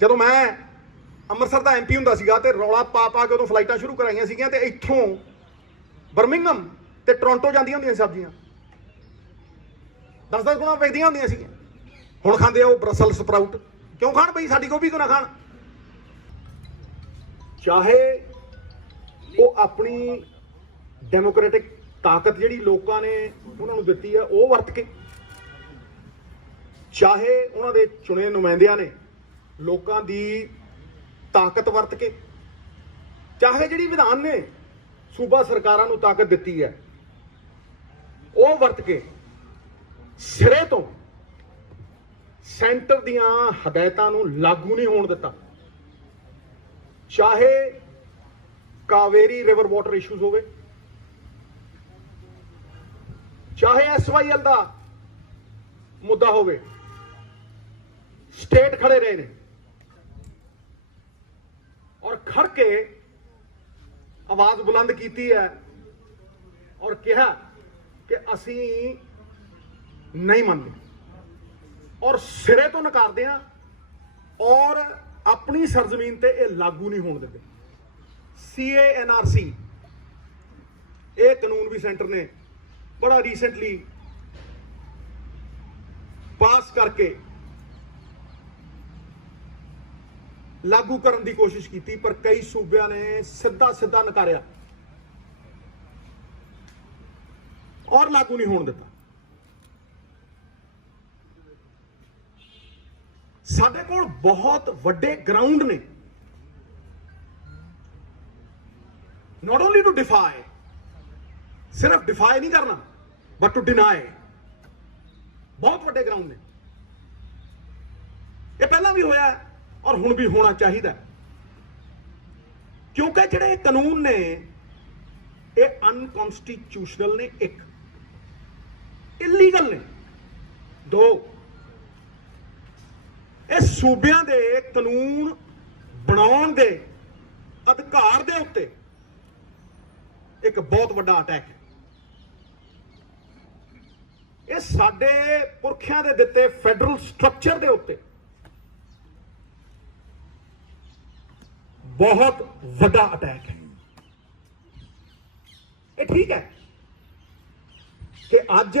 ਜਦੋਂ मैं ਅੰਮ੍ਰਿਤਸਰ ਦਾ MP ਹੁੰਦਾ ਸੀਗਾ ਤੇ ਰੌਲਾ ਪਾ ਕੇ ਉਦੋਂ ਫਲਾਈਟਾਂ ਸ਼ੁਰੂ ਕਰਾਈਆਂ ਸੀਗੀਆਂ ਤੇ ਇੱਥੋਂ ਬਰਮਿੰਗਮ ਤੇ ਟੋਰਾਂਟੋ ਜਾਂਦੀਆਂ ਹੁੰਦੀਆਂ ਸਬਜ਼ੀਆਂ 10-10 ਗੁਣਾ ਵਿਕਦੀਆਂ ਹੁੰਦੀਆਂ ਸੀਗੀਆਂ। ਹੁਣ ਖਾਂਦੇ ਆ ਉਹ ਬਰਸਲ ਸਪਰਾਊਟ। ਕਿਉਂ ਖਾਣ ਬਈ? ਸਾਡੀ ਗੋਭੀ ਕਿਉਂ ਨਾ ਖਾਣ? ਚਾਹੇ ਉਹ ਆਪਣੀ ਡੈਮੋਕ੍ਰੈਟਿਕ ਤਾਕਤ ਜਿਹੜੀ ਲੋਕਾਂ ਨੇ ਉਹਨਾਂ ਨੂੰ ਦਿੱਤੀ ਹੈ ਉਹ ਵਰਤ ਕੇ, ਚਾਹੇ ਉਹਨਾਂ ਦੇ ਚੁਣੇ ਨੁਮਾਇੰਦਿਆਂ ਨੇ ਲੋਕਾਂ ਦੀ ਤਾਕਤ ਵਰਤ ਕੇ, ਚਾਹੇ ਜਿਹੜੀ ਵਿਧਾਨ ਨੇ ਸੂਬਾ ਸਰਕਾਰਾਂ ਨੂੰ ਤਾਕਤ ਦਿੱਤੀ ਹੈ ਉਹ ਵਰਤ ਕੇ ਸਿਰੇ ਤੋਂ ਸੈਂਟਰ ਦੀਆਂ ਹਦਾਇਤਾਂ ਨੂੰ ਲਾਗੂ ਨਹੀਂ ਹੋਣ ਦਿੱਤਾ। ਚਾਹੇ ਕਾਵੇਰੀ ਰਿਵਰ ਵਾਟਰ ਇਸ਼ੂਜ਼ ਹੋਵੇ, ਚਾਹੇ SYL ਦਾ ਮੁੱਦਾ ਹੋਵੇ, ਸਟੇਟ ਖੜੇ ਰਹੇ ਨੇ ਔਰ ਖੜ ਕੇ ਆਵਾਜ਼ ਬੁਲੰਦ ਕੀਤੀ ਹੈ ਔਰ ਕਿਹਾ ਕਿ ਅਸੀਂ ਨਹੀਂ ਮੰਨਦੇ ਔਰ ਸਿਰੇ ਤੋਂ ਨਕਾਰਦੇ ਹਾਂ ਔਰ ਆਪਣੀ ਸਰਜ਼ਮੀਨ ਤੇ ਇਹ ਲਾਗੂ ਨਹੀਂ ਹੋਣ ਦਿੰਦੇ। CA-NRC ਇਹ ਕਾਨੂੰਨ ਵੀ ਸੈਂਟਰ ਨੇ ਬੜਾ ਰੀਸੈਂਟਲੀ ਪਾਸ ਕਰਕੇ ਲਾਗੂ ਕਰਨ ਦੀ ਕੋਸ਼ਿਸ਼ ਕੀਤੀ, ਪਰ ਕਈ ਸੂਬਿਆਂ ਨੇ ਸਿੱਧਾ ਨਕਾਰਿਆ ਔਰ ਲਾਗੂ ਨਹੀਂ ਹੋਣ ਦਿੱਤਾ। ਸਾਡੇ ਕੋਲ ਬਹੁਤ ਵੱਡੇ ਗਰਾਊਂਡ ਨੇ not only to defy, ਸਿਰਫ ਡਿਫਾਈ ਨਹੀਂ ਕਰਨਾ but to deny। ਬਹੁਤ ਵੱਡੇ ਗਰਾਊਂਡ ਨੇ। ਇਹ ਪਹਿਲਾਂ ਵੀ ਹੋਇਆ ਔਰ ਹੁਣ ਵੀ ਹੋਣਾ ਚਾਹੀਦਾ, ਕਿਉਂਕਿ ਜਿਹੜੇ ਕਾਨੂੰਨ ਨੇ ਇਹ ਅਨਕਨਸਟੀਟਿਊਸ਼ਨਲ ਨੇ, ਇੱਕ ਇਲੀਗਲ ਨੇ, ਦੋ ਇਹ ਸੂਬਿਆਂ ਦੇ ਕਾਨੂੰਨ ਬਣਾਉਣ ਦੇ ਅਧਿਕਾਰ ਦੇ ਉੱਤੇ ਇੱਕ ਬਹੁਤ ਵੱਡਾ ਅਟੈਕ ਹੈ। ਇਹ ਸਾਡੇ ਪੁਰਖਿਆਂ ਦੇ ਦਿੱਤੇ ਫੈਡਰਲ ਸਟਰਕਚਰ ਦੇ ਉੱਤੇ ਬਹੁਤ ਵੱਡਾ ਅਟੈਕ ਹੈ। ਇਹ ਠੀਕ ਹੈ ਕਿ ਅੱਜ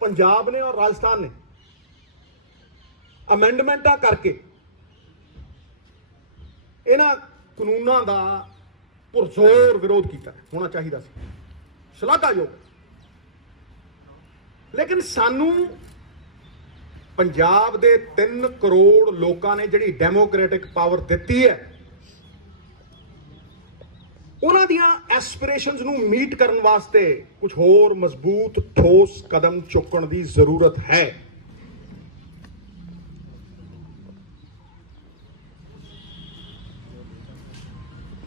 ਪੰਜਾਬ ਨੇ ਔਰ ਰਾਜਸਥਾਨ ਨੇ ਅਮੈਂਡਮੈਂਟਾਂ ਕਰਕੇ ਇਹਨਾਂ ਕਾਨੂੰਨਾਂ ਦਾ ਪੁਰਜ਼ੋਰ ਵਿਰੋਧ ਕੀਤਾ, ਹੋਣਾ ਚਾਹੀਦਾ ਸੀ, ਸ਼ਲਾਘਾਯੋਗ। ਲੇਕਿਨ ਸਾਨੂੰ ਪੰਜਾਬ ਦੇ 3 ਕਰੋੜ ਲੋਕਾਂ ਨੇ ਜਿਹੜੀ ਡੈਮੋਕ੍ਰੈਟਿਕ ਪਾਵਰ ਦਿੱਤੀ ਹੈ ਉਹਨਾਂ ਦੀਆਂ ਐਸਪੀਰੇਸ਼ਨਸ ਨੂੰ ਮੀਟ ਕਰਨ ਵਾਸਤੇ ਕੁਝ ਹੋਰ ਮਜ਼ਬੂਤ ਠੋਸ ਕਦਮ ਚੁੱਕਣ ਦੀ ਜ਼ਰੂਰਤ ਹੈ।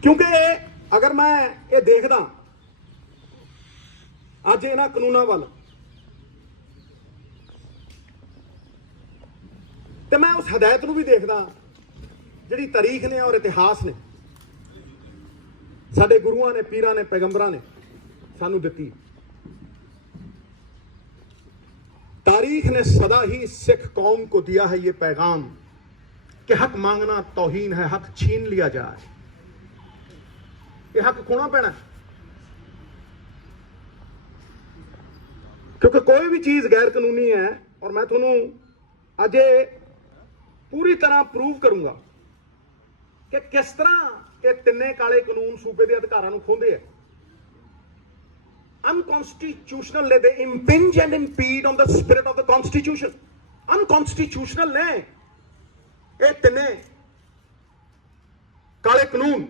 ਕਿਉਂਕਿ ਅਗਰ ਮੈਂ ਇਹ ਦੇਖਦਾ ਅੱਜ ਇਹਨਾਂ ਕਾਨੂੰਨਾਂ ਵੱਲ ਤੇ ਮੈਂ ਉਸ ਹਦਾਇਤ ਨੂੰ ਵੀ ਦੇਖਦਾ ਜਿਹੜੀ ਤਾਰੀਖ ਨੇ ਔਰ ਇਤਿਹਾਸ ਨੇ ਸਾਡੇ ਗੁਰੂਆਂ ਨੇ, ਪੀਰਾਂ ਨੇ, ਪੈਗੰਬਰਾਂ ਨੇ ਸਾਨੂੰ ਦਿੱਤੀ। तारीख ने सदा ही सिख कौम को दिया है ये पैगाम कि हक मांगना तौहीन है, हक छीन लिया जाए। ये हक खोना पैना, क्योंकि कोई भी चीज गैर कानूनी है और मैं थोनू अजे पूरी तरह प्रूव करूंगा कि किस तरह ये तिन्ने काले कानून सूबे के अधिकारां नूं खोंदे है। Unconstitutional, they impinge and impede on the spirit of the constitution. Unconstitutional ने ये तिने काले कानून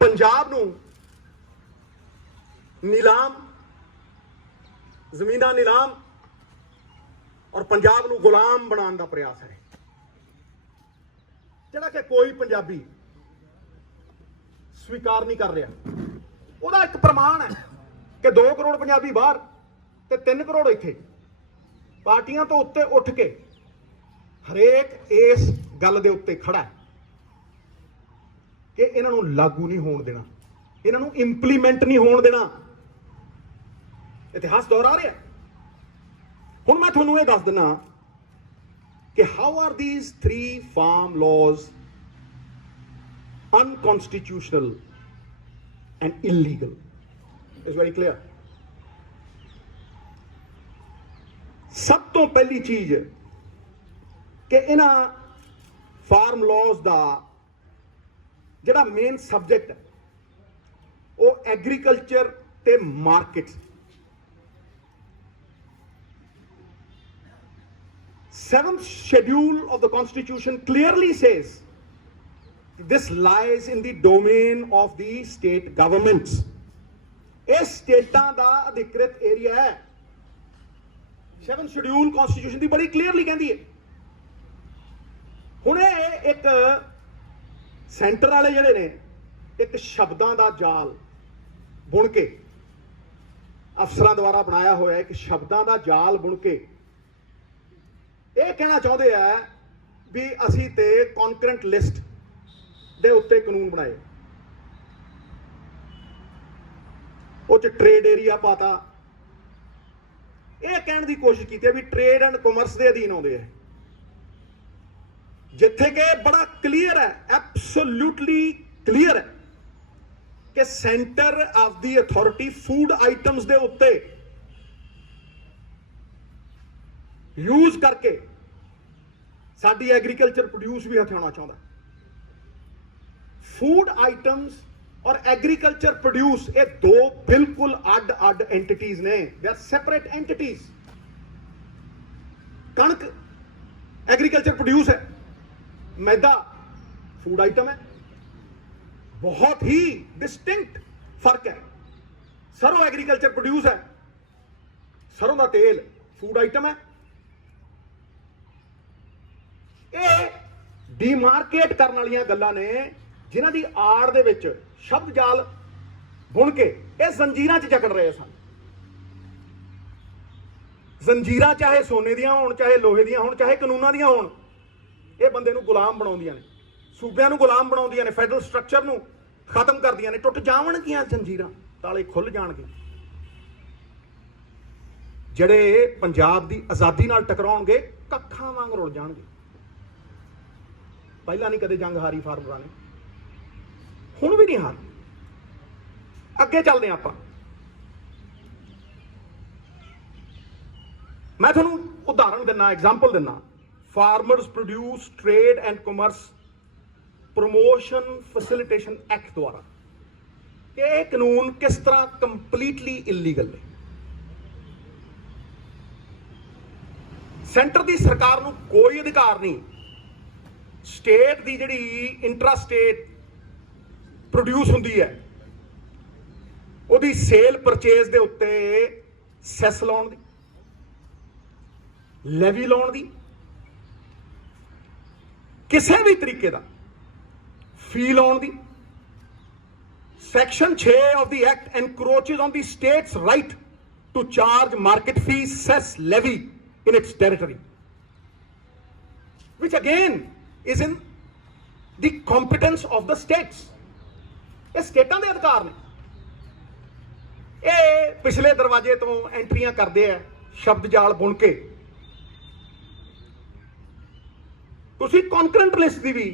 पंजाब नूं नीलाम, जमीना नीलाम और पंजाब नूं गुलाम बनाने का प्रयास है, जिहड़ा कि कोई पंजाबी स्वीकार नहीं कर रहा। ਉਹਦਾ ਇੱਕ ਪ੍ਰਮਾਣ ਹੈ ਕਿ 2 ਕਰੋੜ ਪੰਜਾਬੀ ਬਾਹਰ ਤੇ 3 ਕਰੋੜ ਇੱਥੇ ਪਾਰਟੀਆਂ ਤੋਂ ਉੱਤੇ ਉੱਠ ਕੇ ਹਰੇਕ ਇਸ ਗੱਲ ਦੇ ਉੱਤੇ ਖੜਾ ਹੈ ਕਿ ਇਹਨਾਂ ਨੂੰ ਲਾਗੂ ਨਹੀਂ ਹੋਣ ਦੇਣਾ, ਇਹਨਾਂ ਨੂੰ ਇੰਪਲੀਮੈਂਟ ਨਹੀਂ ਹੋਣ ਦੇਣਾ। ਇਤਿਹਾਸ ਦੁਹਰਾ ਰਿਹਾ। ਹੁਣ ਮੈਂ ਤੁਹਾਨੂੰ ਇਹ ਦੱਸ ਦਿੰਦਾ कि how are these 3 farm laws unconstitutional and illegal? It's very clear. सब तो पहली चीज कि इन्हां फार्म लॉज का जिहड़ा मेन सबजैक्ट है वो एग्रीकल्चर ते markets. 7th schedule of the constitution clearly says this lies in the domain of the state governments. इस स्टेटां दा अधिकृत एरिया है। 7th schedule constitution दी बड़ी क्लियरली कहती है। हुण एक सेंटर वाले जिहड़े ने एक शब्दां दा जाल बुन के अफसरां द्वारा बनाया होया एक शब्दां दा जाल बुन के ਇਹ ਕਹਿਣਾ ਚਾਹੁੰਦੇ ਆ ਵੀ ਅਸੀਂ ਤੇ ਕਨਕਰੈਂਟ ਲਿਸਟ ਦੇ ਉੱਤੇ ਕਾਨੂੰਨ ਬਣਾਏ, ਉਹ ਚ ਟ੍ਰੇਡ ਏਰੀਆ ਪਾਤਾ। ਇਹ ਕਹਿਣ ਦੀ ਕੋਸ਼ਿਸ਼ ਕੀਤੀ ਵੀ ਟ੍ਰੇਡ ਐਂਡ ਕਾਮਰਸ ਦੇ ਅਧੀਨ ਆਉਂਦੇ ਆ, ਜਿੱਥੇ ਕਿ ਬੜਾ ਕਲੀਅਰ ਹੈ, ਐਬਸੋਲੂਟਲੀ ਕਲੀਅਰ ਹੈ ਕਿ centre of the authority food items ਦੇ ਉੱਤੇ यूज करके साडी एग्रीकल्चर प्रोड्यूस भी हथियाना चाहता। फूड आइटम्स और एग्रीकल्चर प्रोड्यूस ये 2 बिल्कुल अड अड एंटिटीज ने, दे आर सेपरेट एंटिटीज। कणक एग्रीकल्चर प्रोड्यूस है, मैदा फूड आइटम है, बहुत ही डिस्टिंक्ट फर्क है। सरों एग्रीकल्चर प्रोड्यूस है, सरों का तेल फूड आइटम है। ਇਹ ਡੀਮਾਰਕੇਟ ਕਰਨ ਵਾਲੀਆਂ ਗੱਲਾਂ ਨੇ ਜਿਨ੍ਹਾਂ ਦੀ ਆੜ ਦੇ ਵਿੱਚ ਸ਼ਬਦ ਜਾਲ ਬੁਣ ਕੇ ਇਹ ਜ਼ੰਜੀਰਾਂ 'ਚ ਜਕੜ ਰਹੇ ਸਨ। ਜ਼ੰਜੀਰਾਂ ਚਾਹੇ ਸੋਨੇ ਦੀਆਂ ਹੋਣ, ਚਾਹੇ ਲੋਹੇ ਦੀਆਂ ਹੋਣ, ਚਾਹੇ ਕਾਨੂੰਨਾਂ ਦੀਆਂ ਹੋਣ, ਇਹ ਬੰਦੇ ਨੂੰ ਗੁਲਾਮ ਬਣਾਉਂਦੀਆਂ ਨੇ, ਸੂਬਿਆਂ ਨੂੰ ਗੁਲਾਮ ਬਣਾਉਂਦੀਆਂ ਨੇ, ਫੈਡਰਲ ਸਟਰਕਚਰ ਨੂੰ ਖਤਮ ਕਰਦੀਆਂ ਨੇ। ਟੁੱਟ ਜਾਵਣਗੀਆਂ ਜ਼ੰਜੀਰਾਂ, ਤਾਲੇ ਖੁੱਲ ਜਾਣਗੇ। ਜਿਹੜੇ ਪੰਜਾਬ ਦੀ ਆਜ਼ਾਦੀ ਨਾਲ ਟਕਰਾਉਣਗੇ ਕੱਖਾਂ ਵਾਂਗ ਰੁਲ ਜਾਣਗੇ। ਪਹਿਲਾਂ ਨਹੀਂ ਕਦੇ ਜੰਗ ਹਾਰੀ ਫਾਰਮਰਾਂ ਨੇ, ਹੁਣ ਵੀ ਨਹੀਂ ਹਾਰੀ। ਅੱਗੇ ਚੱਲਦੇ ਆਪਾਂ। ਮੈਂ ਤੁਹਾਨੂੰ ਉਦਾਹਰਣ ਦਿੰਨਾ, ਐਗਜ਼ਾਮਪਲ ਦਿੰਨਾ। Farmers produce trade and commerce promotion facilitation act ਦੁਆਰਾ ਕਿ ਇਹ ਕਾਨੂੰਨ ਕਿਸ ਤਰ੍ਹਾਂ ਕੰਪਲੀਟਲੀ ਇਲੀਗਲ ਨੇ। ਸੈਂਟਰ ਦੀ ਸਰਕਾਰ ਨੂੰ ਕੋਈ ਅਧਿਕਾਰ ਨਹੀਂ ਸਟੇਟ ਦੀ ਜਿਹੜੀ ਇੰਟਰਾ ਸਟੇਟ ਪ੍ਰੋਡਿਊਸ ਹੁੰਦੀ ਹੈ ਉਹਦੀ ਸੇਲ ਪਰਚੇਜ਼ ਦੇ ਉੱਤੇ ਸੈਸ ਲਾਉਣ ਦੀ, ਲੈਵੀ ਲਾਉਣ ਦੀ, ਕਿਸੇ ਵੀ ਤਰੀਕੇ ਦਾ ਫੀ ਲਾਉਣ ਦੀ। Section 6 of the act encroaches on the state's right to charge market fee, cess, levy in its territory, which again is in the competence of the states. ਇਹ ਸਟੇਟਾਂ ਦੇ ਅਧਿਕਾਰ ਨੇ। ਇਹ ਪਿਛਲੇ ਦਰਵਾਜ਼ੇ ਤੋਂ ਐਂਟਰੀਆਂ ਕਰਦੇ ਆ ਸ਼ਬਦ ਜਾਲ ਬੁਣ ਕੇ। ਤੁਸੀਂ ਕਨਕਰੈਂਟ ਲਿਸਟ ਦੀ ਵੀ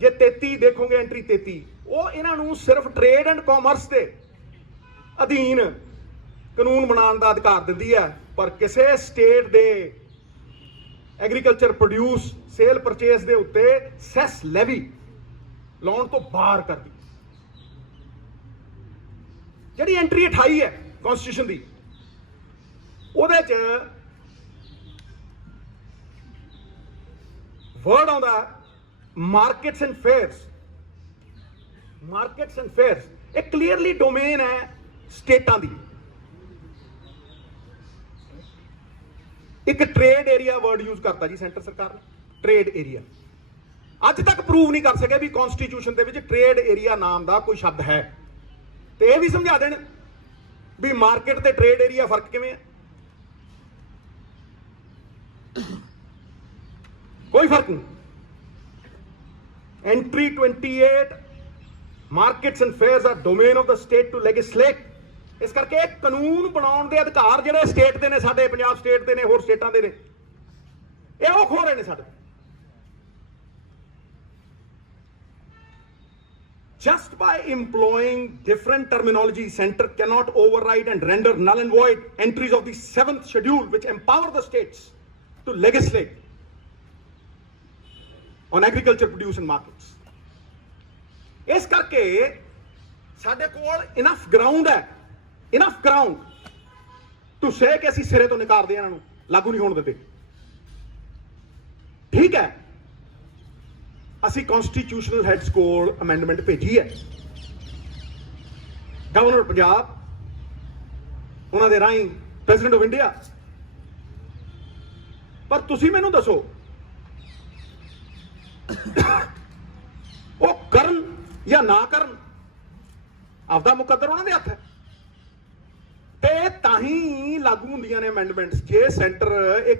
ਜੇ 33 ਦੇਖੋਗੇ, ਐਂਟਰੀ 33, ਉਹ ਇਹਨਾਂ ਨੂੰ ਸਿਰਫ ਟ੍ਰੇਡ ਐਂਡ ਕਾਮਰਸ ਦੇ ਅਧੀਨ ਕਾਨੂੰਨ ਬਣਾਉਣ ਦਾ ਅਧਿਕਾਰ ਦਿੰਦੀ ਹੈ, ਪਰ ਕਿਸੇ ਸਟੇਟ ਦੇ ਐਗਰੀਕਲਚਰ ਪ੍ਰੋਡਿਊਸ ਸੇਲ ਪਰਚੇਸ ਦੇ ਉੱਤੇ ਸੈਸ ਲੈਵੀ ਲਾਉਣ ਤੋਂ ਬਾਹਰ ਕਰਦੀ। ਜਿਹੜੀ ਐਂਟਰੀ 28 ਹੈ ਕਨਸਟੀਟਿਊਸ਼ਨ ਦੀ, ਉਹਦੇ 'ਚ ਵਰਡ ਆਉਂਦਾ markets and fairs. Markets and fairs ਇਹ ਕਲੀਅਰਲੀ ਡੋਮੇਨ ਹੈ ਸਟੇਟਾਂ ਦੀ। ਇੱਕ ਟ੍ਰੇਡ ਏਰੀਆ ਵਰਡ ਯੂਜ਼ ਕਰਤਾ ਜੀ ਸੈਂਟਰ ਸਰਕਾਰ ਨੇ, ਟ੍ਰੇਡ ਏਰੀਆ। ਅੱਜ ਤੱਕ ਪ੍ਰੂਵ ਨਹੀਂ ਕਰ ਸਕਿਆ ਵੀ ਕਨਸਟੀਟਿਊਸ਼ਨ ਦੇ ਵਿੱਚ ਟ੍ਰੇਡ ਏਰੀਆ ਨਾਮ ਦਾ ਕੋਈ ਸ਼ਬਦ ਹੈ। ਤੇ ਇਹ ਵੀ ਸਮਝਾ ਦੇਣ ਵੀ ਮਾਰਕੀਟ ਤੇ ਟ੍ਰੇਡ ਏਰੀਆ ਫਰਕ ਕਿਵੇਂ ਹੈ। ਕੋਈ ਫਰਕ ਨਹੀਂ। Entry 28 markets and fairs are domain of the state to legislate. ਇਸ ਕਰਕੇ ਇਹ ਕਾਨੂੰਨ ਬਣਾਉਣ ਦੇ ਅਧਿਕਾਰ ਜਿਹੜੇ ਸਟੇਟ ਦੇ ਨੇ, ਸਾਡੇ ਪੰਜਾਬ ਸਟੇਟ ਦੇ ਨੇ, ਹੋਰ ਸਟੇਟਾਂ ਦੇ ਨੇ। ਇਹ ਉਹ ਖੋ ਰਹੇ ਨੇ ਸਾਡੇ। Just by employing different terminology, center cannot override and render null and void entries of the 7th schedule which empower the states to legislate on agriculture produce and markets. ਇਸ ਕਰਕੇ ਸਾਡੇ ਕੋਲ enough ground ਹੈ, enough ground to say ਕਿ ਅਸੀਂ ਸਿਰੇ ਤੋਂ ਨਿਕਾਲਦੇ ਇਹਨਾਂ ਨੂੰ, ਲਾਗੂ ਨਹੀਂ ਹੋਣ ਦਿੰਦੇ। ਠੀਕ ਹੈ, ਅਸੀਂ ਕਨਸਟੀਟਿਊਸ਼ਨਲ ਹੈਡਸ ਕੋਲ ਅਮੈਂਡਮੈਂਟ ਭੇਜੀ ਹੈ, ਗਵਰਨਰ ਪੰਜਾਬ ਉਹਨਾਂ ਦੇ ਰਾਹੀਂ ਪ੍ਰੈਜ਼ੀਡੈਂਟ ਆਫ ਇੰਡੀਆ। ਪਰ ਤੁਸੀਂ ਮੈਨੂੰ ਦੱਸੋ ਉਹ ਕਰਨ ਜਾਂ ਨਾ ਕਰਨ, ਆਪਦਾ ਮੁਕੱਦਰ ਉਹਨਾਂ ਦੇ ਹੱਥ ਹੈ। ਤੇ ਤਾਂ ਹੀ ਲਾਗੂ ਹੁੰਦੀਆਂ ਨੇ ਅਮੈਂਡਮੈਂਟਸ ਜੇ ਸੈਂਟਰ ਇੱਕ